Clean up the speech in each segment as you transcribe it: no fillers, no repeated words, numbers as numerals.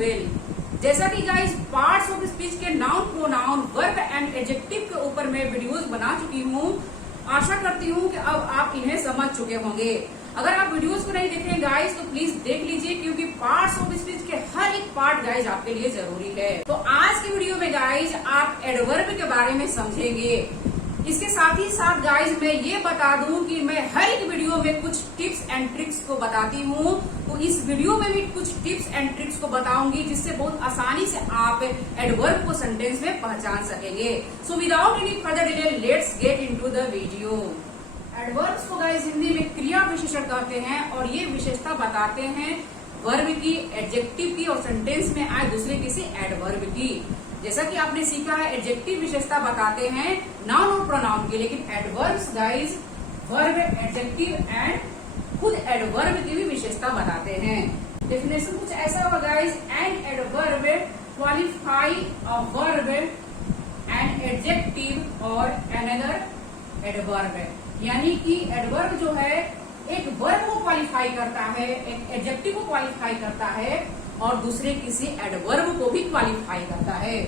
Well. जैसा कि guys parts of speech के noun, pronoun, verb and adjective के ऊपर मैं वीडियोस बना चुकी हूँ। आशा करती हूँ कि अब आप इन्हें समझ चुके होंगे। अगर आप वीडियोस को नहीं देख रहे गाइस तो प्लीज देख लीजिए, क्योंकि पार्ट्स ऑफ स्पीच के हर एक पार्ट गाइस आपके लिए जरूरी है। तो आज की वीडियो में गाइस आप एडवर्ब के बारे में समझेंगे। इसके साथ ही साथ गाइस मैं ये बता दूं कि मैं हर एक वीडियो में कुछ टिप्स एंड ट्रिक्स को बताती हूँ, तो इस वीडियो में भी कुछ टिप्स एंड ट्रिक्स को बताऊंगी जिससे बहुत आसानी से आप एडवर्ब को सेंटेंस में पहचान सकेंगे। So without any further delay let's get into the video. Adverbs को गाइस हिंदी में क्रिया विशेषण कहते हैं और ये विशेषता बताते हैं वर्ब की, एडजेक्टिव की और सेंटेंस में आए दूसरे किसी एडवर्ब की। जैसा कि आपने सीखा है एडजेक्टिव विशेषता बताते हैं नाउन और प्रोनाउन की, लेकिन adverbs guys verb, adjective and खुद एडवर्ब की भी विशेषता बताते हैं। डेफिनेशन कुछ ऐसा होगा guys, an adverb qualify a verb and adjective और अनदर एडवर्ब। यानी कि एडवर्ब जो है एक वर्ब को क्वालिफाई करता है, एक एडजेक्टिव को क्वालिफाई करता है और दूसरे किसी एडवर्ब को भी क्वालिफाई करता है,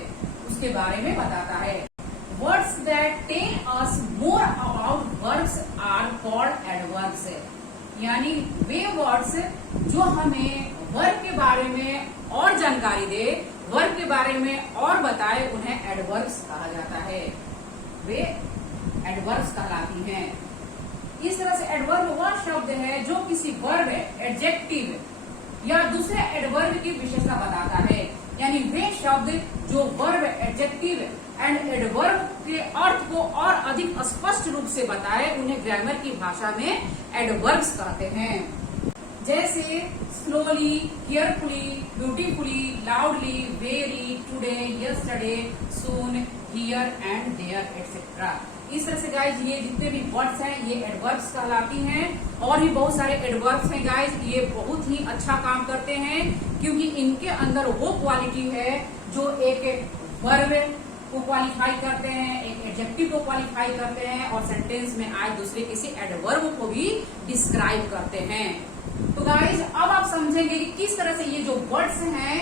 उसके बारे में बताता है। Words that tell us more about verbs are called adverbs. यानी वे वर्ड्स जो हमें वर्ब के बारे में और जानकारी दे, वर्ब के बारे में और बताए, उन्हें एडवर्ब्स कहा जाता है। वे एडवर्ब्स कहलाती हैं। इस तरह से एडवर्ब वह शब्द है जो किसी वर्ब, एडजेक्टिव या दूसरे एडवर्ब की विशेषता बताता है। यानी वे शब्द जो वर्ब, एडजेक्टिव एंड एडवर्ब के अर्थ को और अधिक स्पष्ट रूप से बताए, उन्हें ग्रामर की भाषा में एडवर्ब्स कहते हैं। जैसे slowly, carefully, beautifully, loudly, very, today, yesterday, soon, here and there etcetera. इस तरह से गाइज ये जितने भी वर्ड्स हैं ये एडवर्ब्स कहलाती हैं। और भी बहुत सारे एडवर्ब्स हैं गाइज, ये बहुत ही अच्छा काम करते हैं क्योंकि इनके अंदर वो क्वालिटी है जो एक वर्ब को क्वालिफाई करते हैं, एक एडजेक्टिव को क्वालिफाई करते हैं और सेंटेंस में आए दूसरे किसी एडवर्ब को भी डिस्क्राइब करते हैं। तो गाइज अब आप समझेंगे कि किस तरह से ये जो वर्ड्स हैं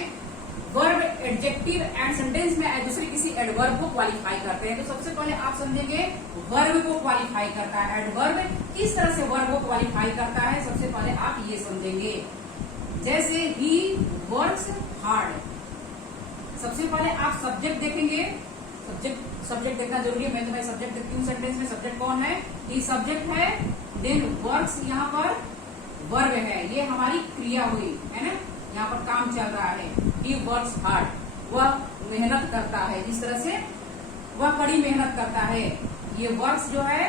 वर्ब, एडजेक्टिव एंड सेंटेंस में आए दूसरे किसी एडवर्ब को क्वालिफाई करते हैं। तो सबसे पहले आप समझेंगे वर्ब को क्वालिफाई करता है एडवर्ब। किस तरह से वर्ब को क्वालिफाई करता है सबसे पहले आप ये समझेंगे। जैसे ही वर्क्स हार्ड, सबसे पहले आप सब्जेक्ट देखेंगे। सब्जेक्ट देखना जरूरी है। मैं तुम्हें सब्जेक्ट देखती हूँ सेंटेंस में। सब्जेक्ट कौन है? ही सब्जेक्ट है। देन वर्क्स यहाँ पर वर्ब है, ये हमारी क्रिया हुई है ना, यहाँ पर काम चल रहा है। ही वर्क्स हार्ड, वह मेहनत करता है। जिस तरह से वह कड़ी मेहनत करता है, ये वर्क्स जो है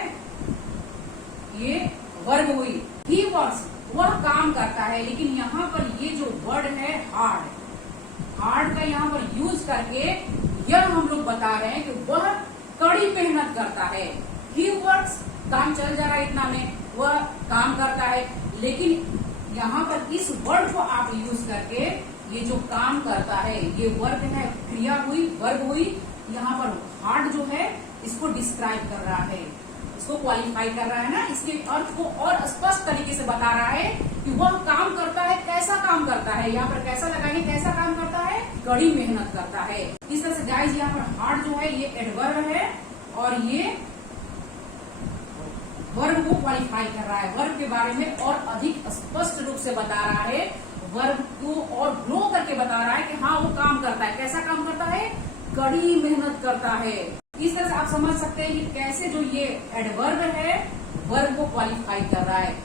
ये वर्ब हुई। ही वर्क्स, वह काम करता है। लेकिन यहाँ पर ये जो वर्ड है हार्ड, हार्ड का यहाँ पर यूज करके यह हम लोग बता रहे हैं कि वह कड़ी मेहनत करता है। ही वर्क्स, काम चल जा रहा है इतना में, वह काम करता है। लेकिन यहाँ पर इस वर्ड को आप यूज करके ये जो काम करता है ये वर्ब है, क्रिया हुई, वर्ब हुई। यहाँ पर हार्ड जो है इसको डिस्क्राइब कर रहा है, इसको क्वालिफाई कर रहा है ना, इसके अर्थ को और स्पष्ट तरीके से बता रहा है कि वह काम करता है। कैसा काम करता है? यहाँ पर कैसा लगाएंगे, कैसा काम करता है? कड़ी मेहनत करता है। इस तरह से गाइस यहाँ पर हार्ड जो है ये एडवर्ब है और ये वर्ब को क्वालिफाई कर रहा है, वर्ब के बारे में और अधिक स्पष्ट रूप से बता रहा है, वर्ब को और ग्रो करके बता रहा है कि हाँ वो काम करता है। कैसा काम करता है? कड़ी मेहनत करता है। इस तरह से आप समझ सकते हैं कि कैसे जो ये एडवर्ब है वर्ब को क्वालिफाई कर रहा है,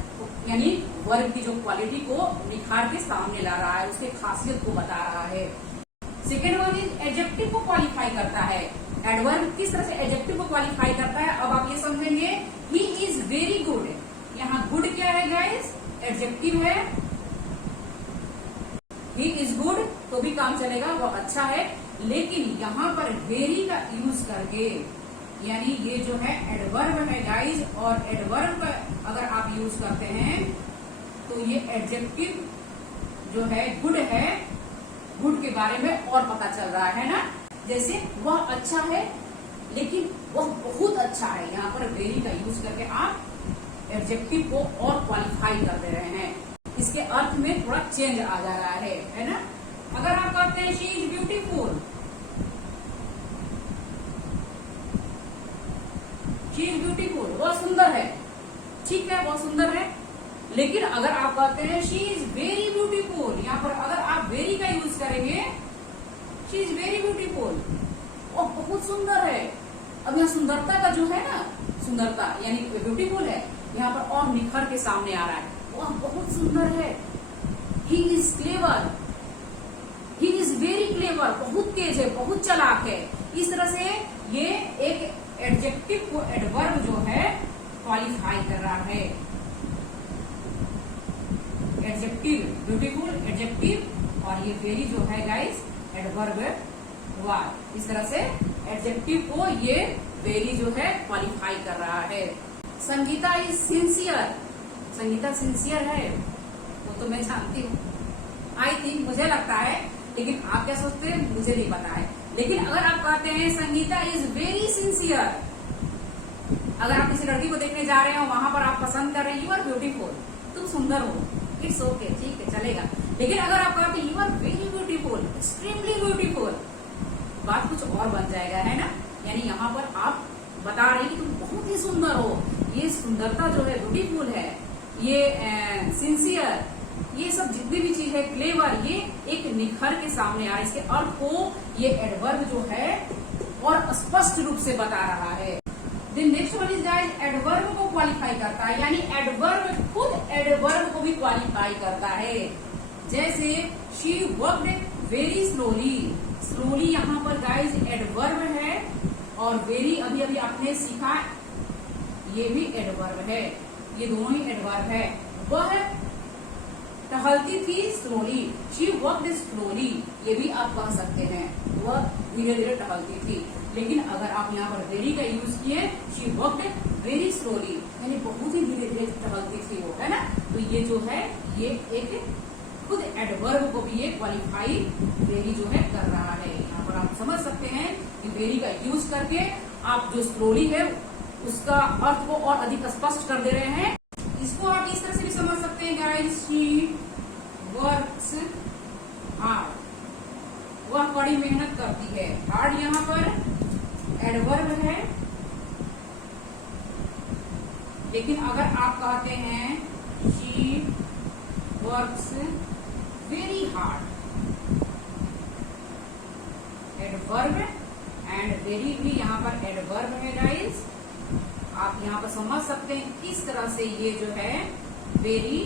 यानी वर्ब की जो क्वालिटी को निखार के सामने ला रहा है, उसके खासियत को बता रहा है। सेकेंड वन इज एडजेक्टिव को क्वालिफाई करता है। एडवर्ब किस तरह से एडजेक्टिव को क्वालिफाई करता है अब आप ये समझेंगे। ही इज वेरी गुड, यहाँ गुड क्या है गाइस? एडजेक्टिव है। ही इज गुड तो भी काम चलेगा, वो अच्छा है। लेकिन यहाँ पर वेरी का यूज करके, यानी ये जो है एडवर्ब है गाइस, और एडवर्ब अगर आप यूज करते हैं तो ये एडजेक्टिव जो है गुड है, गुड के बारे में और पता चल रहा है ना। जैसे वह अच्छा है लेकिन वह बहुत अच्छा है, यहाँ पर वेरी का यूज करके आप एडजेक्टिव को और क्वालिफाई कर दे रहे हैं। इसके अर्थ में थोड़ा चेंज आ जा रहा है ना। अगर आप कहते हैं she is beautiful, she is beautiful, वह सुंदर है, ठीक है, वह सुंदर है। लेकिन अगर आप कहते हैं शी इज वेरी ब्यूटीफुल, यहाँ पर अगर आप वेरी का यूज करेंगे, शी इज वेरी ब्यूटीफुल, वो बहुत सुंदर है। अब यहाँ सुंदरता का जो है ना, सुंदरता यानी ब्यूटीफुल है, यहाँ पर और निखर के सामने आ रहा है, वह बहुत सुंदर है। He is clever, he is very clever, बहुत तेज है, बहुत चालाक है। इस तरह से ये एक एडजेक्टिव को एडवर्ब जो है क्वालिफाई कर रहा है। एडजेक्टिव ब्यूटीफुल एडजेक्टिव, और ये वेरी जो है गाइस एडवर्ब हुआ। इस तरह से एडजेक्टिव को ये वेरी जो है क्वालिफाई कर रहा है। Sangeeta is sincere, Sangeeta sincere है, वो तो मैं जानती हूँ, आई थिंक, मुझे लगता है, लेकिन आप क्या सोचते हैं मुझे नहीं पता है। लेकिन अगर आप कहते हैं संगीता इज वेरी सिंसियर, अगर आप किसी लड़की को देखने जा रहे हो, वहां पर आप पसंद कर रहे हैं, यू आर ब्यूटीफुल, तुम सुंदर हो, इट्स ओके, ठीक है, चलेगा। लेकिन अगर आप कहते हैं you are very beautiful, extremely beautiful, बात कुछ और बन जाएगा, है ना। यानी यहाँ पर आप बता रहे हैं कि तुम बहुत ही सुंदर हो। ये सुंदरता जो है ब्यूटीफुल है, ये सिंसियर, ये सब जितनी भी चीज है, क्लेवर, ये एक निखर के सामने आ रहा है। इसके अर्थ को ये एडवर्ब जो है और स्पष्ट रूप से बता रहा है। Next one is guys, adverb को क्वालिफाई करता है, यानी एडवर्ब खुद एडवर्ब को भी क्वालिफाई करता है। जैसे she worked very slowly, slowly यहाँ पर गाइस एडवर्ब है, और वेरी अभी अभी आपने सीखा, ये भी एडवर्ब है, ये दोनों ही एडवर्ब है। वह टहलती थी स्लोली, शी वर्कड स्लोली, ये भी आप कह सकते हैं, वह धीरे धीरे टहलती थी। लेकिन अगर आप यहाँ पर वेरी का यूज किए, शी वर्कड वेरी स्लोली, यानी बहुत ही धीरे धीरे टहलती थी वो, है ना। तो ये जो है ये एक खुद एडवर्ब को भी ये क्वालिफाई वेरी जो है कर रहा है। यहाँ पर आप समझ सकते हैं कि वेरी का यूज करके आप जो स्लोली है उसका अर्थ को और अधिक स्पष्ट कर दे रहे हैं। इसको आप इस तरह से भी समझ सकते हैं गाइस, शी वर्क्स हार्ड, वह कड़ी मेहनत करती है। हार्ड यहाँ पर एडवर्ब है, लेकिन अगर आप कहते हैं she works very hard, adverb and very भी यहाँ पर एडवर्ब है गाइस। आप यहाँ पर समझ सकते हैं किस तरह से ये जो है वेरी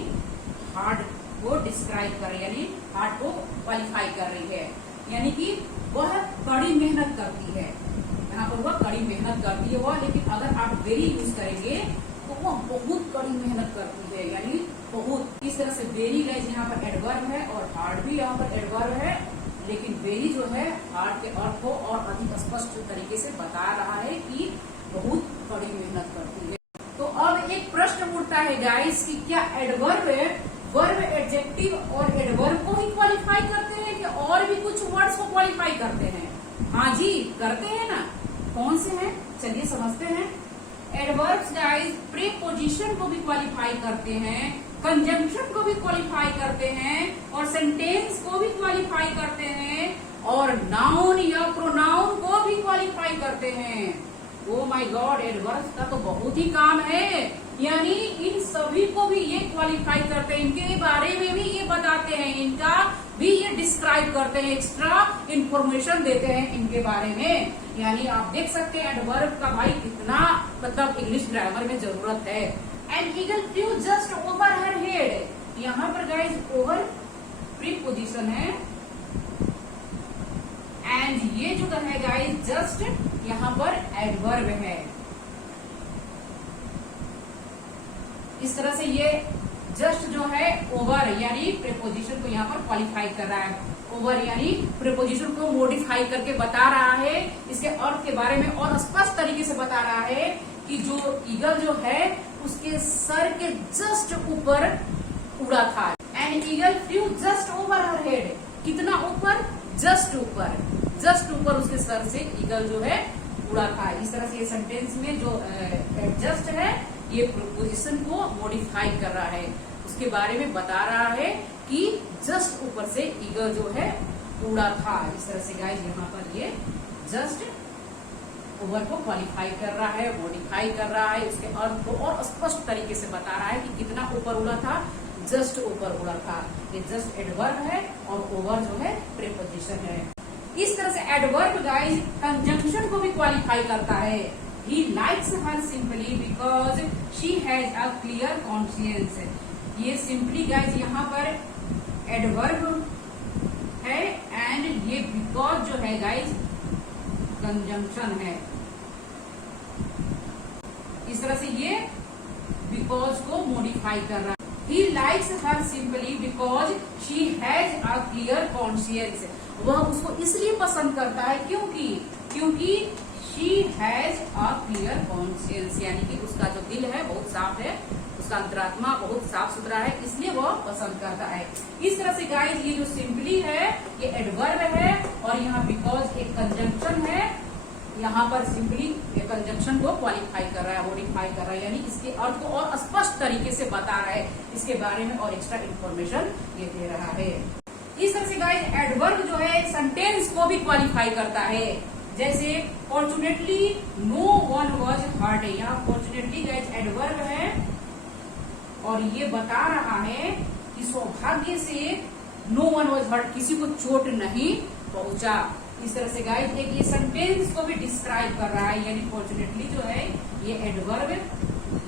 हार्ड को डिस्क्राइब कर रही है, यानी हार्ड को क्वालिफाई कर रही है, यानी कि वह कड़ी मेहनत करती है। यहाँ पर वह कड़ी मेहनत करती है वह, लेकिन अगर आप वेरी यूज करेंगे तो वह बहुत कड़ी मेहनत करती है, यानी बहुत। इस तरह से वेरी गाइस यहाँ पर एडवर्ब है, और हार्ड भी यहाँ पर एडवर्ब है, लेकिन वेरी जो है हार्ड के अर्थ को और अधिक स्पष्ट तरीके से बता रहा है कि बहुत कड़ी मेहनत करती है। तो अब एक प्रश्न उठता है गाइस कि क्या एडवर्ब वर्ब एडजेक्टिव और एडवर्ब को ही क्वालिफाई करते हैं कि और भी कुछ वर्ड्स को क्वालिफाई करते हैं? हाँ जी, करते हैं ना। कौन से हैं, चलिए समझते हैं। एडवर्ब्स गाइस प्रीपोजिशन को भी क्वालिफाई करते हैं, कंजंक्शन को भी क्वालिफाई करते हैं, और सेंटेंस को भी क्वालिफाई करते हैं, और नाउन या प्रोनाउन को भी क्वालिफाई करते हैं। ओ माय गॉड, एडवर्ब्स का तो बहुत ही काम है, यानी इन सभी को भी ये क्वालिफाई करते हैं, इनके बारे में भी ये बताते हैं, इनका भी ये डिस्क्राइब करते हैं, एक्स्ट्रा इंफॉर्मेशन देते हैं इनके बारे में। यानी आप देख सकते हैं एडवर्ब का भाई कितना मतलब इंग्लिश ग्रामर में जरूरत है। And eagle flew just over her head, यहाँ पर गाइस ओवर प्रीपोजिशन है, एंड ये जो है गाइस जस्ट यहाँ पर एडवर्ब है। इस तरह से ये जस्ट जो है ओवर यानी प्रीपोजिशन को यहाँ पर क्वालिफाई कर रहा है। ओवर यानी प्रीपोजिशन को मॉडिफाई करके बता रहा है, इसके अर्थ के बारे में और स्पष्ट तरीके से बता रहा है कि जो ईगल जो है उसके सर के जस्ट ऊपर उड़ा था। And eagle flew just over her head, कितना ऊपर, जस्ट ऊपर, जस्ट ऊपर उसके सर से ईगल जो है उड़ा था। इस तरह से ये सेंटेंस में जो जस्ट है ये प्रीपोजिशन को मॉडिफाई कर रहा है, उसके बारे में बता रहा है कि जस्ट ऊपर से ईगल जो है उड़ा था। इस तरह से गाइस यहाँ पर ये जस्ट ओवर को क्वालिफाई कर रहा है, मॉडिफाई कर रहा है, उसके अर्थ को और स्पष्ट तरीके से बता रहा है कि कितना ऊपर उड़ा था, जस्ट ऊपर उड़ा था। ये जस्ट एडवर्ब है और ओवर जो है प्रीपोजिशन है। इस तरह से एडवर्ब गाइस कंजंक्शन को भी क्वालिफाई करता है। He likes her simply because she has a clear conscience. ये सिंपली गाइस यहाँ पर एडवर्ब है एंड ये बिकॉज जो है गाइस कंजंक्शन है। इस तरह से ये बिकॉज को मॉडिफाई कर रहा है। He likes her simply because she has a clear conscience. वह उसको इसलिए पसंद करता है क्योंकि she has a clear conscience, यानी कि उसका जो दिल है बहुत साफ है, उसका अंतरात्मा बहुत साफ सुथरा है, इसलिए वह पसंद करता है। इस तरह से गाइस ये जो सिंपली है ये एडवर्ब है और यहाँ बिकॉज एक कंजंक्शन है। यहाँ पर सिंपली कंजंक्शन को क्वालिफाई कर रहा है, मॉडिफाई कर रहा है, यानी इसके अर्थ को और स्पष्ट तरीके से बता रहा है, इसके बारे में और एक्स्ट्रा इन्फॉर्मेशन ये दे रहा है। इस तरह से गाइस एडवर्ब जो है सेंटेंस को भी क्वालिफाई करता है। जैसे fortunately no one was hurt, यहाँ फॉर्चुनेटली गाइस एडवर्ब है और ये बता रहा है कि सौभाग्य से नो वन वॉज हर्ट, किसी को चोट नहीं पहुंचा। इस तरह से गाइस एक ये सेंटेंस को भी डिस्क्राइब कर रहा है, यानी फॉर्चुनेटली जो है ये एडवर्ब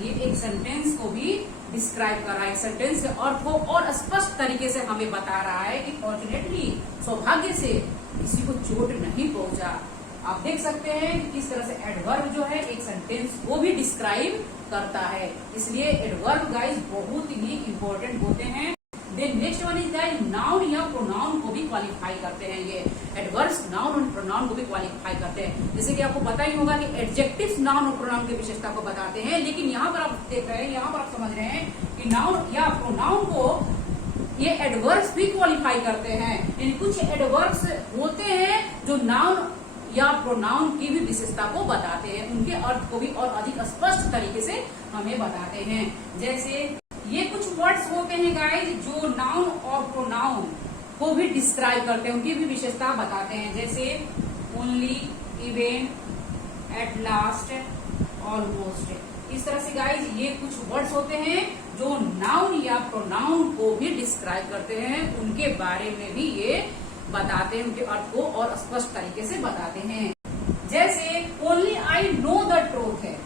ये एक सेंटेंस को भी डिस्क्राइब कर रहा है। सेंटेंस के अर्थ को और स्पष्ट तरीके से हमें बता रहा है कि फॉर्चुनेटली सौभाग्य से किसी को चोट नहीं पहुंचा। आप देख सकते हैं कि किस तरह से एडवर्ब जो है एक सेंटेंस को भी डिस्क्राइब करता है, इसलिए एडवर्ब गाइस बहुत ही इंपॉर्टेंट होते हैं। Then next one is that noun या प्रोनाउन को भी क्वालिफाई करते हैं। ये एडवर्ब्स नाउन और प्रोनाउन को भी क्वालिफाई करते हैं। जैसे कि आपको पता ही होगा कि एडजेक्टिव्स नाउन और प्रोनाउन की विशेषता को बताते हैं, लेकिन यहाँ पर आप देख रहे हैं, यहाँ पर आप समझ रहे हैं कि नाउन या प्रोनाउन को ये एडवर्ब्स भी क्वालिफाई करते हैं। यानी कुछ एडवर्ब्स होते हैं जो नाउन या प्रोनाउन की भी विशेषता को बताते हैं, उनके अर्थ को भी और अधिक स्पष्ट तरीके से हमें बताते हैं। जैसे ये कुछ वर्ड्स होते हैं गाइस जो नाउन और प्रोनाउन को भी डिस्क्राइब करते हैं, उनकी भी विशेषता बताते हैं। जैसे only, even, at last, almost. इस तरह से गाइस ये कुछ वर्ड्स होते हैं जो नाउन या प्रोनाउन को भी डिस्क्राइब करते हैं, उनके बारे में भी ये बताते हैं, उनके अर्थ को और स्पष्ट तरीके से बताते हैं। जैसे only I know the truth है,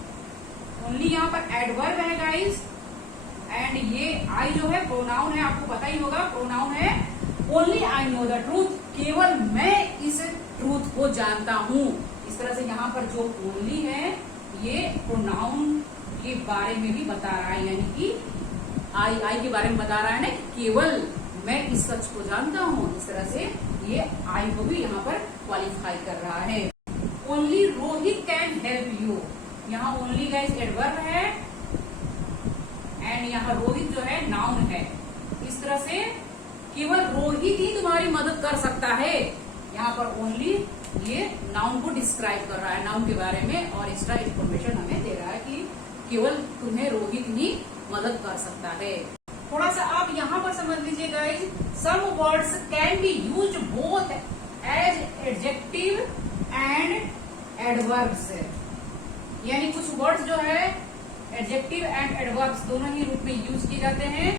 ओनली यहाँ पर एडवर्ब है गाइस एंड ये आई जो है प्रोनाउन है, आपको पता ही होगा प्रोनाउन है। Only I know the truth, केवल मैं इस ट्रूथ को जानता हूँ। इस तरह से यहाँ पर जो ओनली है ये प्रोनाउन के बारे में भी बता रहा है, यानी कि आई के बारे में बता रहा है ना, केवल मैं इस सच को जानता हूँ। इस तरह से ये आई को भी यहाँ पर क्वालिफाई कर रहा है। Only Rohit can help you, यहाँ ओनली गाइस एडवर्ब है एंड यहाँ रोहित जो है नाउन है। इस तरह से केवल रोहित ही तुम्हारी मदद कर सकता है। यहाँ पर ओनली ये नाउन को डिस्क्राइब कर रहा है, नाउन के बारे में और एक्स्ट्रा इन्फॉर्मेशन हमें दे रहा है कि केवल तुम्हें रोहित ही मदद कर सकता है। थोड़ा सा आप यहाँ पर समझ लीजिए guys, some words can be used both as adjective and adverbs, यानी कुछ वर्ड्स जो है एडजेक्टिव एंड एडवर्ब्स दोनों ही रूप में यूज किए जाते हैं।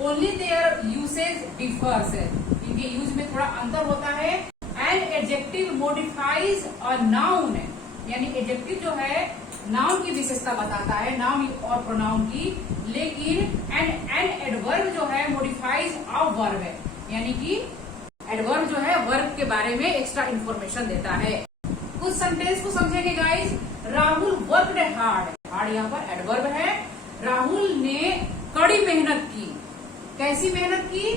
ओनली देयर यूसेज डिफर्स, इनके यूज में थोड़ा अंतर होता है। And adjective modifies a noun, यानी एडजेक्टिव जो है नाउन की विशेषता बताता है, नाउन और प्रोनाउन की, लेकिन एंड एडवर्ब जो है मॉडिफाइज अ वर्ब है, यानी कि एडवर्ब जो है वर्ब के बारे में एक्स्ट्रा इन्फॉर्मेशन देता है। कुछ सेंटेंस को समझेंगे guys. Rahul worked hard, hard यहाँ पर एडवर्ब है। राहुल ने कड़ी मेहनत की, कैसी मेहनत की,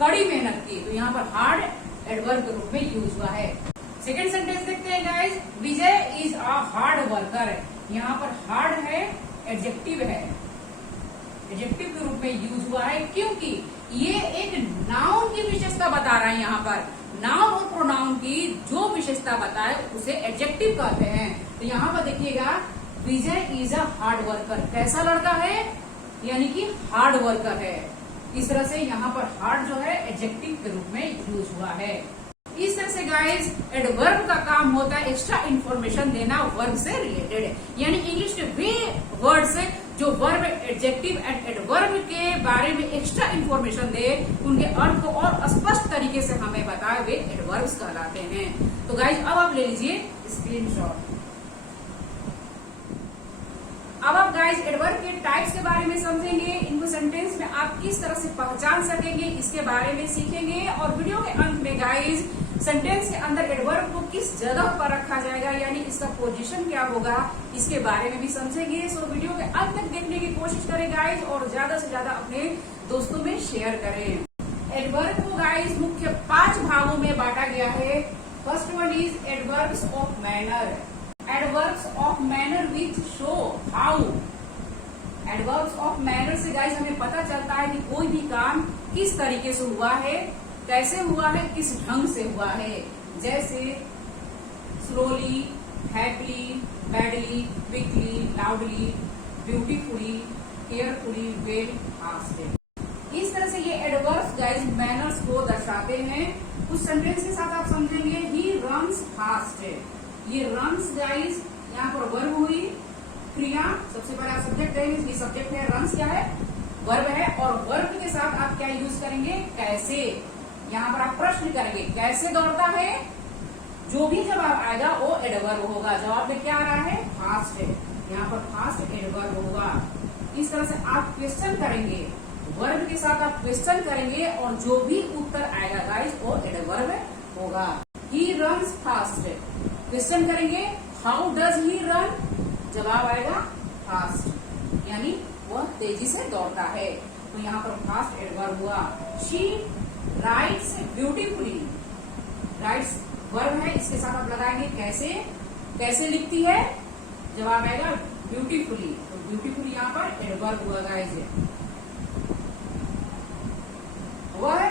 कड़ी मेहनत की, तो यहाँ पर हार्ड एडवर्ब के रूप में यूज हुआ है। सेकेंड सेंटेंस देखते हैं guys. Vijay is a hard worker, यहाँ पर हार्ड है, एडजेक्टिव है, एडजेक्टिव के रूप में यूज हुआ है क्योंकि ये एक नाउन की विशेषता बता रहा है। यहाँ पर नाउन और प्रोनाउन की जो विशेषता बताए उसे एडजेक्टिव कहते हैं। तो यहाँ पर देखिएगा विजय इज अ हार्ड वर्कर, कैसा लड़का है, यानी कि हार्ड वर्कर है। इस तरह से यहाँ पर हार्ड जो है एडजेक्टिव के रूप में यूज हुआ है। इस तरह से गाइस एडवर्ब का काम होता है एक्स्ट्रा इंफॉर्मेशन देना वर्ब से रिलेटेड, यानी इंग्लिश के वे वर्ड्स जो वर्ब, एडजेक्टिव एंड एडवर्ब के बारे में एक्स्ट्रा इंफॉर्मेशन दे, उनके अर्थ को और स्पष्ट तरीके से हमें बताए, वे एडवर्ब्स कहलाते हैं। तो गाइस अब आप ले लीजिए स्क्रीनशॉट। अब आप गाइस एडवर्ब के टाइप्स के बारे में समझेंगे, इनको सेंटेंस में आप किस तरह से पहचान सकेंगे इसके बारे में सीखेंगे, और वीडियो के अंत में गाइस सेंटेंस के अंदर एडवर्ब को किस जगह पर रखा जाएगा, यानी इसका पोजीशन क्या होगा, इसके बारे में भी समझेंगे। सो वीडियो के अंत तक देखने की कोशिश करें गाइस, और ज्यादा से ज्यादा अपने दोस्तों में शेयर करें। एडवर्ब को गाइस मुख्य 5 भागों में बांटा गया है। First one is adverbs of manner. Adverbs of manner which show how. Adverbs of manner से गाइस हमें पता चलता है कि कोई भी काम किस तरीके से हुआ है, कैसे हुआ है, किस ढंग से हुआ है। जैसे slowly, happily, badly, quickly, loudly, beautifully, carefully, well, fast. इस तरह से ये एडवर्ब्स गाइस मैनर्स को दर्शाते हैं। कुछ सेंटेंस के साथ आप समझेंगे। He runs fast. ये रन्स गाइस यहाँ पर वर्ब हुई, क्रिया सबसे पहले आप सब्जेक्ट करेंगे, ये सब्जेक्ट है, रन्स क्या है, वर्ब है, और वर्ब के साथ आप क्या यूज करेंगे, कैसे। यहाँ पर आप प्रश्न करेंगे कैसे दौड़ता है, जो भी जवाब आएगा वो एडवर्ब होगा। जवाब में क्या आ रहा है, फास्ट है, यहाँ पर फास्ट एडवर्ब होगा। इस तरह से आप क्वेश्चन करेंगे, वर्ब के साथ आप क्वेश्चन करेंगे, और जो भी उत्तर आएगा गाइस वो एडवर्ब होगा। ही रन्स फास्ट, क्वेश्चन करेंगे हाउ डज ही रन, जवाब आएगा फास्ट, यानी वह तेजी से दौड़ता है। तो यहाँ पर फास्ट एडवर्ब हुआ। She writes beautifully, rights verb है, इसके साथ आप लगाएंगे कैसे, कैसे लिखती है, जवाब आएगा ब्यूटीफुली। तो ब्यूटीफुली यहाँ पर एडवर्ब हुआ गाइस। वह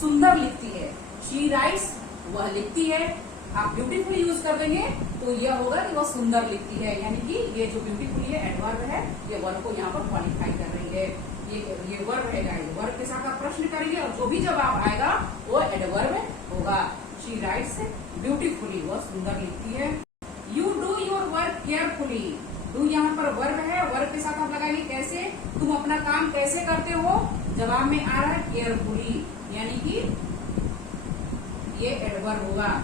सुंदर लिखती है, शी राइट्स, वह लिखती है। आप ब्यूटीफुली यूज कर देंगे तो यह होगा कि वह सुंदर लिखती है, यानी कि ये जो ब्यूटीफुली है एडवर्ब है, ये वर्ब को यहाँ पर क्वालिफाई कर रही है। ये वर्ब है गाइस, वर्ब के साथ आप प्रश्न करेंगे और जो भी जवाब आएगा वो एडवर्ब होगा। शी राइट्स ब्यूटीफुली, वह सुंदर लिखती है। You do your work carefully. Do यहाँ पर वर्ब है, वर्ब के साथ आप लगाएंगे कैसे, तुम अपना काम कैसे करते हो, जवाब में आ रहा है केयरफुली, यानी कि ये एडवर्ब होगा।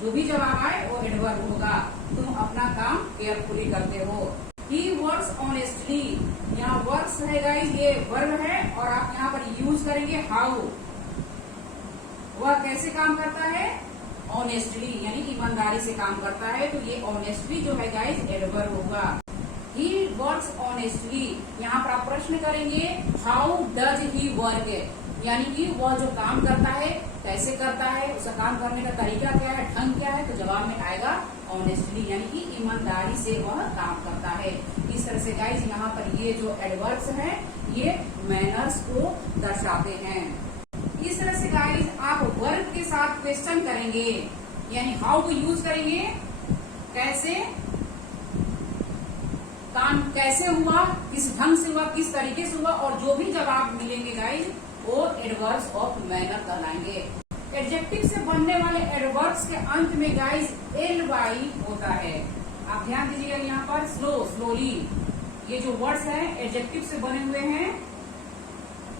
जो भी जवाब आए वो एडवर्ब होगा। तुम अपना काम केयरफुली करते हो। ही वर्क्स ऑनेस्टली, यहाँ वर्क्स है गाइस, ये वर्ब है, और आप यहाँ पर यूज करेंगे हाउ। वह कैसे काम करता है, ऑनेस्टली, यानी ईमानदारी से काम करता है। तो ये ऑनेस्टली जो है गाइस एडवर्ब होगा। ही वर्क्स ऑनेस्टली, यहाँ पर आप प्रश्न करेंगे हाउ डज ही वर्क, यानी कि वह जो काम करता है कैसे करता है, उसका काम करने का तरीका क्या है, ढंग क्या है, तो जवाब में आएगा ऑनेस्टली, यानी कि ईमानदारी से वह काम करता है। इस तरह से गाइस यहाँ पर ये जो एडवर्ब्स हैं ये मैनर्स को दर्शाते हैं। इस तरह से गाइस आप वर्ब के साथ क्वेश्चन करेंगे, यानी हाउ को यूज करेंगे, कैसे काम कैसे हुआ, किस ढंग से हुआ, किस तरीके से हुआ, और जो भी जवाब मिलेंगे गाइस वो एडवर्ब्स ऑफ मैनर कहलाएंगे। एडजेक्टिव से बनने वाले एडवर्ब्स के अंत में गाइस ly होता है। आप ध्यान दीजिएगा यहाँ पर स्लो, स्लोली, ये जो वर्ड्स हैं एडजेक्टिव से बने हुए हैं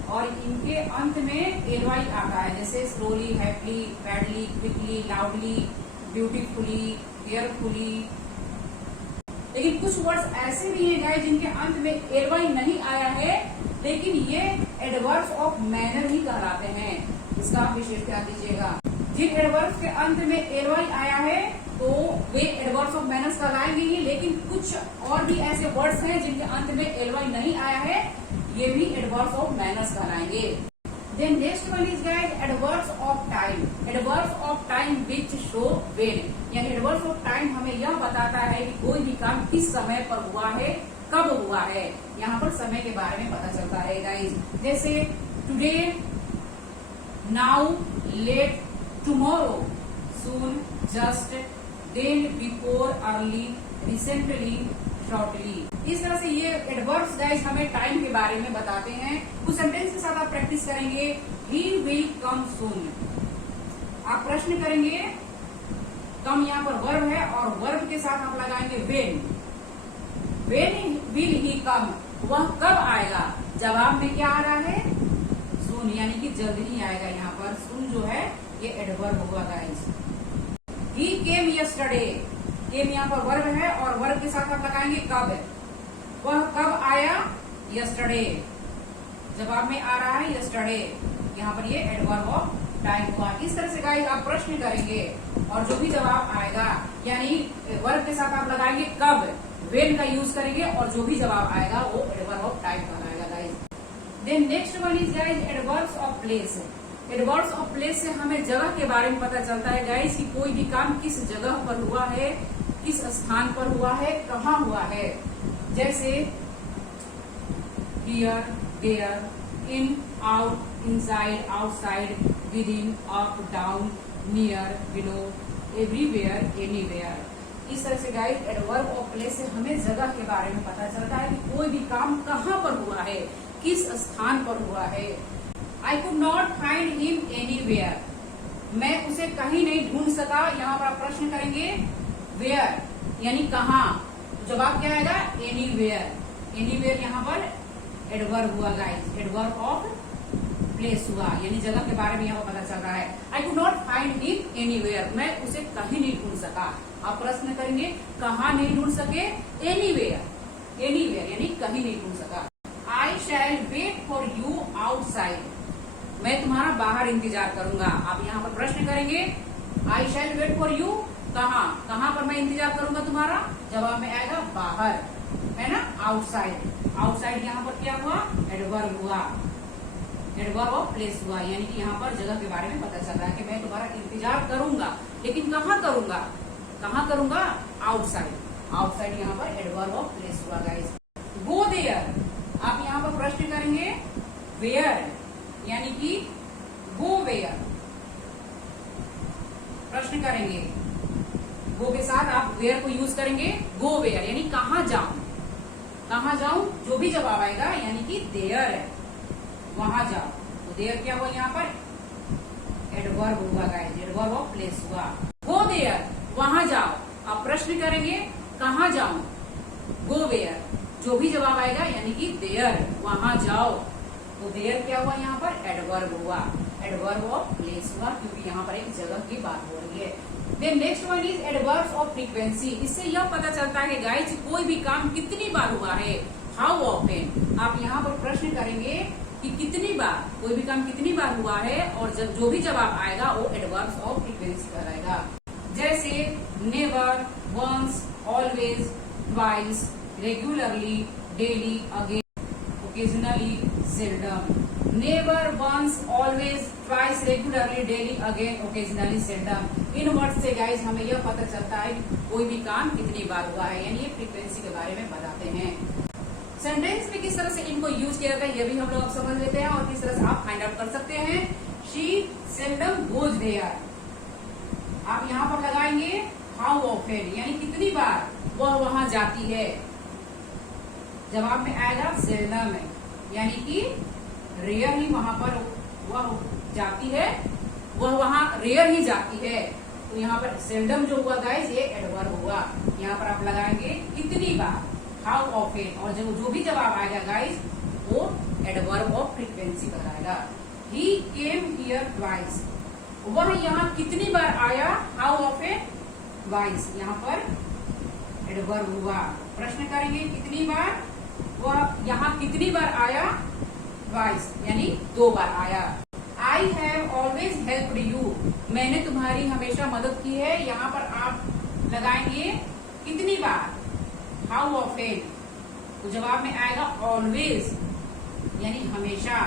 और इनके अंत में ly आता है, जैसे slowly, happily, badly, quickly, loudly, beautifully, carefully. लेकिन कुछ वर्ड्स ऐसे भी हैं गाइस जिनके अंत में ly नहीं आया है, लेकिन ये एडवर्ब्स ऑफ मैनर ही कहलाते हैं। इसका आप विशेष ध्यान दीजिएगा। जिन एडवर्ब्स के अंत में ly आया है तो वे एडवर्ब्स ऑफ मैनर्स कहलाएंगे ही, लेकिन कुछ और भी ऐसे वर्ड्स हैं जिनके अंत में ly नहीं आया है, ये भी एडवर्ब्स ऑफ मैनर्स कहलाएंगे। Then next one is guys adverbs of time. Adverbs of time which show when, यानी एडवर्ब्स ऑफ टाइम हमें यह बताता है कि कोई भी काम किस समय पर हुआ है, कब हुआ है। यहाँ पर समय के बारे में पता चलता है गाइस, जैसे today, now, late, tomorrow, soon, just, then, before, early, recently, shortly. इस तरह से ये एडवर्ब्स गाइस हमें टाइम के बारे में बताते हैं। कुछ सेंटेंस के साथ आप प्रैक्टिस करेंगे। ही विल कम सून। आप प्रश्न करेंगे, कम यहाँ पर वर्ब है और वर्ब के साथ आप लगाएंगे वेन। वेन विल ही कम, वह कब आएगा। जवाब में क्या आ रहा है, सून, यानी कि जल्द ही आएगा। यहाँ पर सून जो है ये एडवर्ब होगा गाइस। ही केम यस्टरडे, केम यहाँ पर वर्ब है और वर्ब के साथ आप लगाएंगे कब, वह कब आया, यस्टरडे। जवाब में आ रहा है यस्टरडे, यहाँ पर ये एडवर्ब ऑफ टाइम हुआ। इस तरह से गाइस आप प्रश्न करेंगे और जो भी जवाब आएगा, यानी वर्ब के साथ आप लगाएंगे कब, वेन का यूज करेंगे और जो भी जवाब आएगा वो एडवर्ब ऑफ टाइम कहलाएगा guys. Then next one is guys adverbs of place. Adverbs of place से हमें जगह के बारे में पता चलता है गाइस कि कोई भी काम किस जगह पर हुआ है, किस स्थान पर हुआ है, कहाँ हुआ है। जैसे here, there, in, out, inside, outside, within, up, down, near, below, everywhere, anywhere. इस तरह से गाइस एडवर्ब ऑफ प्लेस से हमें जगह के बारे में पता चलता है कि कोई भी काम कहाँ पर हुआ है, किस स्थान पर हुआ है। I could not find him anywhere, मैं उसे कहीं नहीं ढूंढ सका। यहाँ पर आप प्रश्न करेंगे वेयर, यानी कहाँ, जवाब क्या आएगा, एनीवेयर। एनीवेयर यहाँ पर एडवर्ब हुआ गाइस, एडवर्ब ऑफ प्लेस हुआ, यानी जगह के बारे में यहाँ पता चल रहा है। I could not find him anywhere, मैं उसे कहीं नहीं ढूंढ सका। आप प्रश्न करेंगे कहाँ नहीं ढूंढ सके, एनीवेयर, एनीवेयर यानी कहीं नहीं ढूंढ सका। आई शैल वेट फॉर यू आउटसाइड, मैं तुम्हारा बाहर इंतजार करूंगा। आप यहाँ पर प्रश्न करेंगे आई शैल वेट फॉर यू, कहाँ, कहाँ पर मैं इंतजार करूंगा तुम्हारा। जवाब में आएगा बाहर, है ना, आउटसाइड। आउटसाइड यहाँ पर क्या हुआ, एडवर्ब हुआ, एडवर्ब ऑफ प्लेस हुआ, यानी कि यहाँ पर जगह के बारे में पता चल रहा है कि मैं तुम्हारा इंतजार करूंगा, लेकिन कहाँ करूंगा, कहाँ करूंगा, आउटसाइड। आउटसाइड यहाँ पर एडवर्ब ऑफ प्लेस हुआ गाइस। गो देयर, आप यहाँ पर प्रश्न करेंगे वेयर, यानी कि गो वेयर। प्रश्न करेंगे गो के साथ आप वेयर को यूज करेंगे, गो वेयर यानी कहाँ जाऊं, कहाँ जाऊं, जो भी जवाब आएगा यानी कि देयर है, वहां जाओ। तो देयर क्या हुआ, यहाँ पर एडवर्ब हुआ गाइस, एडवर्ब ऑफ प्लेस हुआ। गो देयर, वहां जाओ। आप प्रश्न करेंगे कहाँ जाऊं, गो वेयर, जो भी जवाब आएगा यानी कि देयर, वहां जाओ। तो देयर क्या हुआ, यहाँ पर एडवर्ब हुआ, एडवर्ब ऑफ प्लेस हुआ, क्योंकि यहाँ पर एक जगह की बात हो रही है। Then next one is adverbs of frequency. इससे यह पता चलता है गाइस कोई भी काम कितनी बार हुआ है, हाउ ऑफन। आप यहाँ पर प्रश्न करेंगे कि कितनी बार, कोई भी काम कितनी बार हुआ है, और जो भी जवाब आएगा वो एडवर्ब्स ऑफ फ्रीक्वेंसी कहलाएगा। जैसे never, once, always, twice, regularly, daily, again, occasionally, seldom. Never, once, always, twice, regularly, daily, again, occasionally, seldom. इन वर्ड से गाइस हमें यह पता चलता है कि कोई भी काम कितनी बार हुआ है, यानी ये फ्रीक्वेंसी के बारे में बताते हैं। सेंटेंस में किस तरह से इनको यूज किया जाता है ये भी हम लोग अब समझ लेते हैं, और किस तरह से आप फाइंड आउट कर सकते हैं। शी सेल्डम गोज देयर, आप यहाँ पर लगाएंगे हाउ ऑफन, यानी कितनी बार वह वहां जाती है। जवाब में आएगा सेल्डम, यानी कि रेयर ही वहां पर वह जाती है, वह वहां रेयर ही जाती है। तो यहाँ पर सेल्डम जो हुआ गाइस ये एडवर्ब हुआ। यहाँ पर आप लगाएंगे कितनी बार, हाउ ऑफन, और जो भी जवाब आएगा गाइस वो एडवर्ब ऑफ फ्रीक्वेंसी कहलाएगा। ही केम हियर ट्वाइस, वह यहाँ कितनी बार आया, हाउ ऑफन, ट्वाइस, यहाँ पर एडवर्ब हुआ। प्रश्न करेंगे कितनी बार, वह यहाँ कितनी बार आया, ट्वाइस यानी 2 बार आया। I have always helped you, मैंने तुम्हारी हमेशा मदद की है। यहाँ पर आप लगाएंगे कितनी बार, हाउ ऑफन, तो जवाब में आएगा ऑलवेज यानी हमेशा,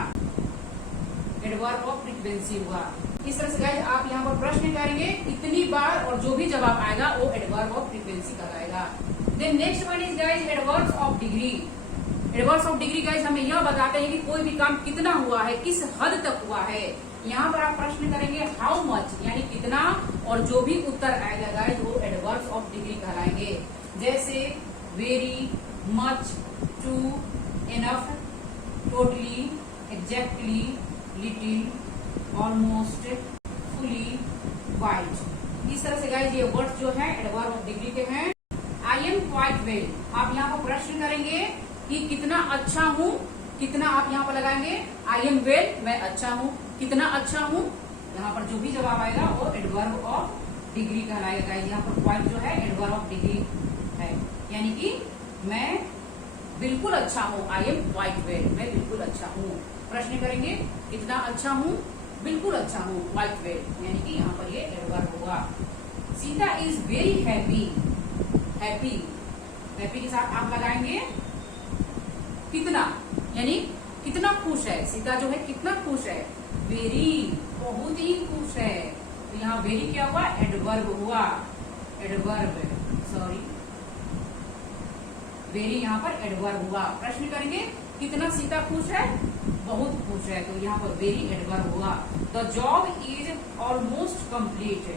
एडवर्ब ऑफ फ्रीक्वेंसी हुआ। इस तरह से गाइस आप यहाँ पर प्रश्न करेंगे कितनी बार, और जो भी जवाब आएगा वो एडवर्ब ऑफ फ्रीक्वेंसी कहलाएगा। Then next one is guys adverbs of degree. Adverbs of degree guys हमें यह बताते हैं कि कोई भी काम कितना हुआ है, किस हद तक हुआ है। यहाँ पर आप प्रश्न करेंगे हाउ मच यानी कितना, और जो भी उत्तर आएगा गाइस वो एडवर्ब्स ऑफ डिग्री कहलाएंगे। जैसे very, much, too, enough, totally, exactly, little, almost, beautifully white. इस तरह से गाइस ये वर्ड्स जो है एडवर्ब ऑफ डिग्री के हैं। आई एम क्वाइट वेल, आप यहाँ पर प्रश्न करेंगे कि कितना अच्छा हूँ, कितना आप यहाँ पर लगाएंगे आई एम वेल, मैं अच्छा हूँ, कितना अच्छा हूँ, यहाँ पर जो भी जवाब आएगा वो एडवर्ब ऑफ डिग्री कहलाएगा गाइस। यहाँ पर क्वाइट जो है एडवर्ब ऑफ डिग्री है, यानी कि मैं बिल्कुल अच्छा हूँ, आई एम क्वाइट वेल, मैं बिल्कुल अच्छा हूँ। प्रश्न करेंगे कितना अच्छा हूँ, बिल्कुल अच्छा हूँ, क्वाइट वेल, यानी कि यहाँ पर ये एडवर्ब होगा। Sita is very happy, happy, happy के साथ आप लगाएंगे कितना, यानी कितना खुश है, सीता जो है कितना खुश है, वेरी, बहुत ही खुश है। तो यहाँ वेरी क्या हुआ, एडवर्ब हुआ, एडवर्ब, सॉरी वेरी यहाँ पर एडवर्ब हुआ। प्रश्न करेंगे कितना सीता खुश है, बहुत खुश है, तो यहाँ पर वेरी एडवर्ब हुआ। The job is almost complete,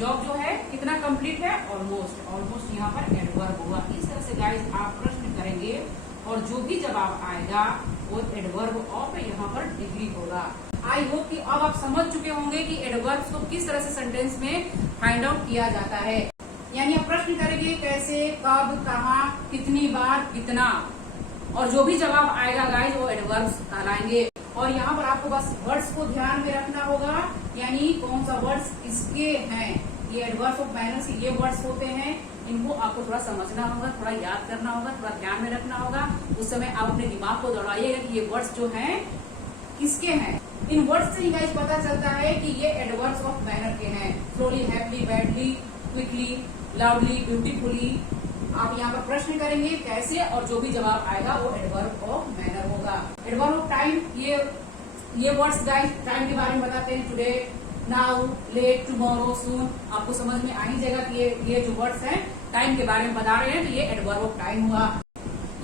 job जो है कितना कंप्लीट है, ऑलमोस्ट, ऑलमोस्ट यहाँ पर एडवर्ब हुआ। इस तरह से गाइस आप प्रश्न करेंगे और जो भी जवाब आएगा वो एडवर्ब ऑफ यहाँ पर डिग्री होगा। आई होप कि अब आप समझ चुके होंगे कि एडवर्ब्स को किस तरह से सेंटेंस में फाइंड आउट किया जाता है। यानी आप प्रश्न करेंगे कैसे, कब, कहाँ, कितनी बार, कितना, और जो भी जवाब आएगा गाइस वो एडवर्ब्स कहलाएंगे। और यहाँ पर आपको बस वर्ड्स को ध्यान में रखना होगा, यानी कौन सा वर्ड्स किसके हैं। ये एडवर्ब्स ऑफ मैनर्स ये वर्ड्स होते हैं, इनको आपको थोड़ा समझना होगा, थोड़ा याद करना होगा, थोड़ा ध्यान में रखना होगा। उस समय आप अपने दिमाग को दौड़ाइएगा कि ये वर्ड्स जो हैं किसके हैं। इन वर्ड्स से ही गाइस पता चलता है कि ये एडवर्ब्स ऑफ मैनर के हैं। Slowly, happily, badly, quickly, loudly, beautifully. आप यहाँ पर प्रश्न करेंगे कैसे, और जो भी जवाब आएगा वो एडवर्ब ऑफ मैनर होगा। एडवर्ब ऑफ टाइम, ये वर्ड्स गाइस टाइम के बारे में बताते हैं, टुडे, नाउ, लेट, टुमारो, सून। आपको समझ में आ ही जाएगा कि ये जो वर्ड्स हैं टाइम के बारे में बता रहे हैं, तो ये एडवर्ब ऑफ टाइम हुआ।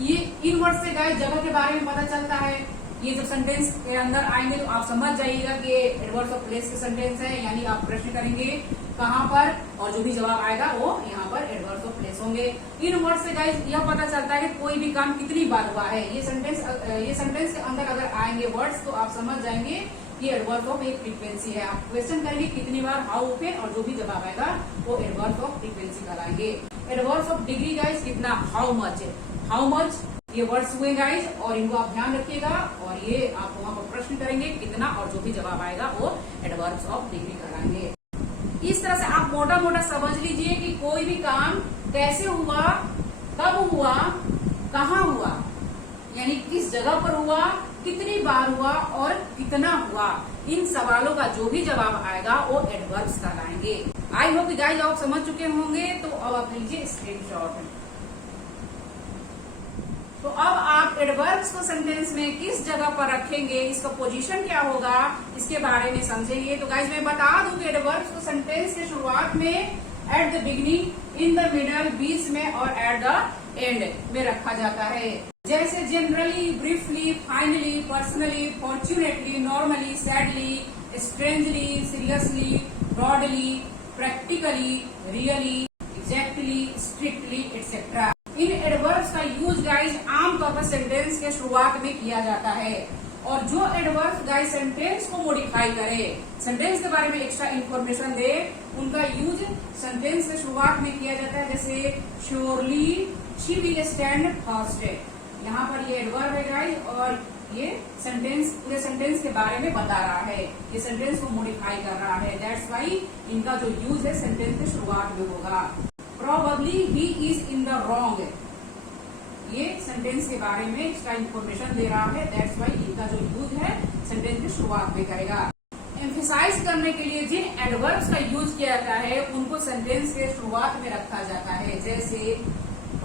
ये इन वर्ड्स से गाइस जगह के बारे में पता चलता है। ये जब सेंटेंस के अंदर आएंगे तो आप समझ जाइएगा कि ये एडवर्ब्स ऑफ प्लेस के सेंटेंस है, यानी आप प्रश्न करेंगे कहाँ पर, और जो भी जवाब आएगा वो यहाँ पर एडवर्ब्स ऑफ प्लेस होंगे। इन वर्ड से गाइस यह पता चलता है कि कोई भी काम कितनी बार हुआ है। ये सेंटेंस के अंदर अगर आएंगे वर्ड्स तो आप समझ जाएंगे कि एडवर्ब ऑफ एक फ्रीक्वेंसी है। आप क्वेश्चन करेंगे कितनी बार, हाउ ऑफन, और जो भी जवाब आएगा वो एडवर्ब ऑफ फ्रीक्वेंसी कहलाएंगे। एडवर्ब्स ऑफ डिग्री गाइस कितना, हाउ मच, हाउ मच, ये वर्ड्स हुए गाइस, और इनको आप ध्यान रखिएगा। और ये आप वहां पर प्रश्न करेंगे कितना, और जो भी जवाब आएगा वो एडवर्ब्स ऑफ डिग्री कहलाएंगे। इस तरह से आप मोटा मोटा समझ लीजिए कि कोई भी काम कैसे हुआ, कब हुआ, कहाँ हुआ, यानी किस जगह पर हुआ, कितनी बार हुआ और कितना हुआ। इन सवालों का जो भी जवाब आएगा वो एडवर्ब्स कहलाएंगे। आई होप गाइस आप समझ चुके होंगे। तो अब आप लीजिए स्क्रीनशॉट। तो अब आप एडवर्ब्स को सेंटेंस में किस जगह पर रखेंगे, इसका पोजीशन क्या होगा, इसके बारे में समझेंगे। तो गाइस मैं बता दूं कि एडवर्ब्स को सेंटेंस के शुरुआत में, at the beginning, in the middle, बीच में, और एट द एंड में रखा जाता है। जैसे generally, briefly, finally, personally, fortunately, normally, sadly, strangely, seriously, broadly, practically, really, exactly, strictly, etcetera. इन एडवर्ब्स का यूज गाइस आमतौर पर सेंटेंस के शुरुआत में किया जाता है। और जो एडवर्ब्स गाइस सेंटेंस को मॉडिफाई करे, सेंटेंस के बारे में एक्स्ट्रा इन्फॉर्मेशन दे, उनका यूज सेंटेंस के शुरुआत में किया जाता है। जैसे surely she will stand first, यहाँ पर ये एडवर्ब है गाइस, और ये सेंटेंस पूरे सेंटेंस के बारे में बता रहा है, ये सेंटेंस को मॉडिफाई कर रहा है। दैट्स वाई इनका जो यूज है सेंटेंस के शुरुआत में होगा। Probably he is in the wrong, ये सेंटेंस के बारे में एक्स्ट्रा इन्फॉर्मेशन दे रहा है। दैट्स वाई इनका जो यूज है सेंटेंस की शुरुआत में करेगा। एम्फेसाइज करने के लिए जिन एडवर्ब्स का यूज किया जाता है उनको सेंटेंस के शुरुआत में रखा जाता है। जैसे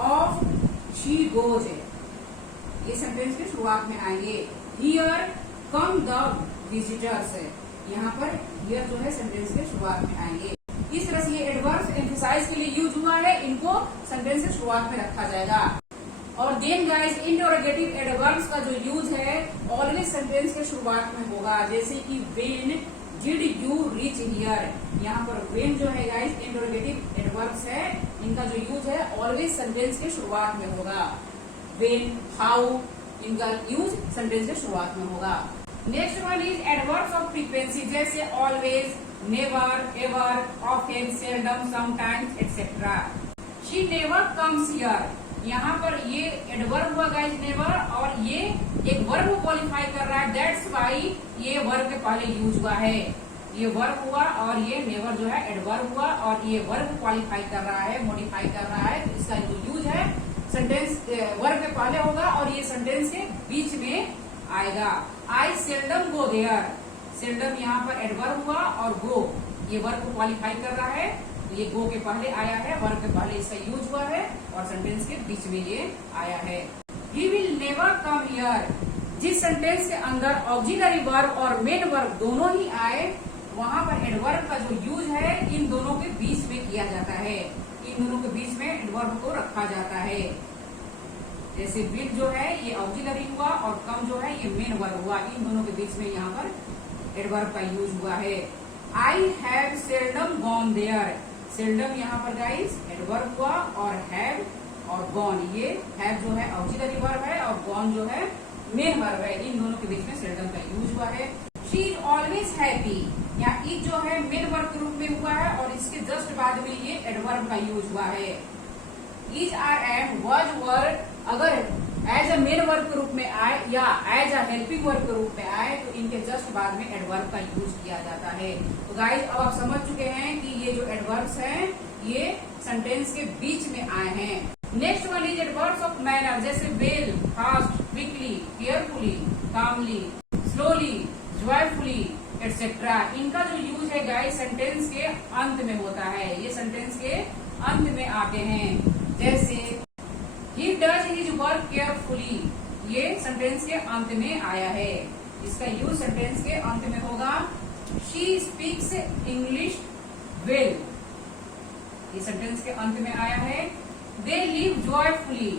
ऑफ शी गोज, ये सेंटेंस के शुरुआत में आएंगे। हियर कम द विजिटर्स, यहाँ पर हियर जो है सेंटेंस के शुरुआत में आएंगे। इस तरह से ये एडवर्ब्स एम्फेसाइज के लिए यूज हुआ है, इनको सेंटेंस के शुरुआत में रखा जाएगा। और देन गाइस इंटरोगेटिव एडवर्ब्स का जो यूज है ऑलवेज सेंटेंस के शुरुआत में होगा। जैसे कि when did you reach here, यहाँ पर व्हेन जो है गाइस इंटरोगेटिव एडवर्ब्स है, इनका जो यूज है ऑलवेज सेंटेंस के शुरुआत में होगा। व्हेन, हाउ, इनका यूज सेंटेंस के शुरुआत में होगा। Next one is adverbs of frequency, जैसे always, never, ever, often, seldom, sometimes etcetera. She never comes here, यहाँ पर ये एडवर्ब हुआ गाइस नेवर, और ये एक वर्ब को क्वालिफाई कर रहा है, दैट्स वाई ये वर्ब के पहले यूज हुआ है। ये वर्ब हुआ और ये नेवर जो है एडवर्ब हुआ, और ये वर्ब क्वालिफाई कर रहा है, मॉडिफाई कर रहा है, तो इसका जो यूज है सेंटेंस वर्ब के पहले होगा और ये सेंटेंस के बीच में आएगा। आई सेल्डम गो देयर, सेल्डम यहाँ पर एडवर्ब हुआ और गो ये वर्ब को क्वालिफाई कर रहा है, ये गो के पहले आया है, वर्ब के पहले इसका यूज हुआ है और सेंटेंस के बीच में ये आया है। He will never come here, जिस सेंटेंस के अंदर ऑक्सिलरी वर्ब और मेन वर्ब दोनों ही आए, वहां पर एडवर्ब का जो यूज है इन दोनों के बीच में किया जाता है, इन दोनों के बीच में एडवर्ब को रखा जाता है। जैसे विल जो है ये ऑक्सिलरी हुआ और कम जो है ये मेन वर्ब हुआ, इन दोनों के बीच में यहाँ पर एडवर्ब का यूज हुआ है। I have seldom gone there, seldom यहाँ पर गाइस एडवर्ब हुआ और हैव और गॉन, ये हैव जो है ऑक्सिलरी वर्ब है और गॉन जो है मेन वर्ब है, इन दोनों के बीच में सेल्डम का यूज हुआ है। शी इज ऑलवेज हैप्पी, यहाँ इज जो है मेन वर्ब के रूप में हुआ है और इसके जस्ट बाद में ये एडवर्ब का यूज हुआ है। इज, आर, एम, वाज, वर अगर एज अ मेन वर्ब के रूप में आए या एज अ हेल्पिंग वर्ब के रूप में आए तो इनके जस्ट बाद में एडवर्ब का यूज किया जाता है। तो गाइस अब आप समझ चुके हैं कि ये जो एडवर्ब्स हैं ये सेंटेंस के बीच में आए हैं। Next one is adverbs of manner, जैसे वेल, फास्ट, क्विकली, केयरफुली, कामली, स्लोली, जॉयफुली एटसेट्रा। इनका जो यूज है गाइस सेंटेंस के अंत में होता है, ये सेंटेंस के अंत में आते हैं। जैसे he does his work carefully, ये सेंटेंस के अंत में आया है, इसका यूज सेंटेंस के अंत में होगा। शी स्पीक्स इंग्लिश वेल, ये सेंटेंस के अंत में आया है। दे लिव जॉयफुली,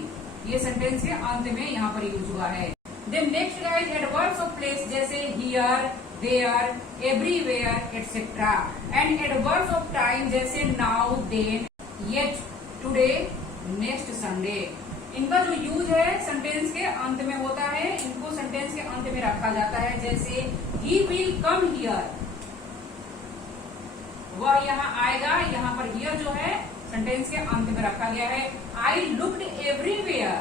ये सेंटेंस के अंत में यहाँ पर यूज हुआ है। Then next guys adverbs of place, जैसे here, there, everywhere etcetera. And adverbs of time, जैसे now, then, yet, today, next Sunday. इनका जो यूज है सेंटेंस के अंत में होता है, इनको सेंटेंस के अंत में रखा जाता है। जैसे ही विल कम हियर, वह यहाँ आएगा, यहाँ पर हियर जो है सेंटेंस के अंत में रखा गया है। आई लुक्ड एवरीवेयर,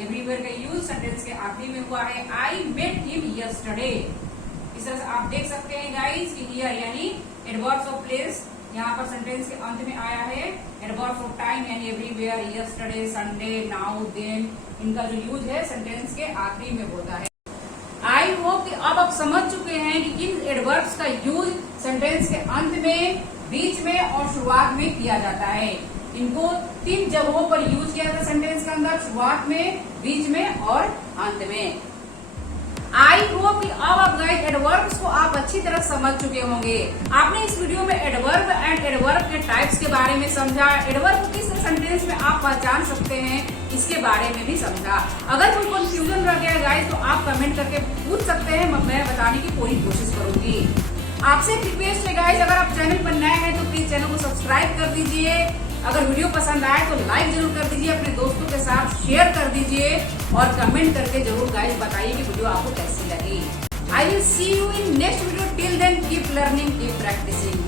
एवरीवेयर का यूज सेंटेंस के आखिरी में हुआ है। आई मेट हिम यस्टरडे, इस तरह से आप देख सकते हैं गाइस कि हियर यानी एडवर्ब्स ऑफ प्लेस यहाँ पर सेंटेंस के अंत में आया है। एडवर्ब्स ऑफ टाइम यानी everywhere, yesterday, Sunday, now, then, इनका जो यूज है सेंटेंस के आखिरी में होता है। आई होप कि अब आप समझ चुके हैं कि इन एडवर्ब्स का यूज सेंटेंस के अंत में, बीच में और शुरुआत में किया जाता है। इनको 3 जगहों पर यूज किया जाता है सेंटेंस के अंदर, शुरुआत में, बीच में और अंत में। आई होप कि अब आप गाइस एडवर्ब्स को आप अच्छी तरह समझ चुके होंगे। आपने इस वीडियो में एडवर्ब एंड एडवर्ब के टाइप्स के बारे में समझा, एडवर्ब को किस सेंटेंस में आप पहचान सकते हैं इसके बारे में भी समझा। अगर कोई कंफ्यूजन रह गया गाइस तो आप कमेंट करके पूछ सकते हैं, मैं बताने की पूरी कोशिश करूंगी। आपसे एक रिक्वेस्ट है गाइस, अगर आप चैनल पर नए हैं तो प्लीज चैनल को सब्सक्राइब कर दीजिए। अगर वीडियो पसंद आए तो लाइक जरूर कर दीजिए, अपने दोस्तों के साथ शेयर कर दीजिए और कमेंट करके जरूर गाइस बताइए कि वीडियो आपको कैसी लगी। I will see you in next video, till then keep learning, keep practising.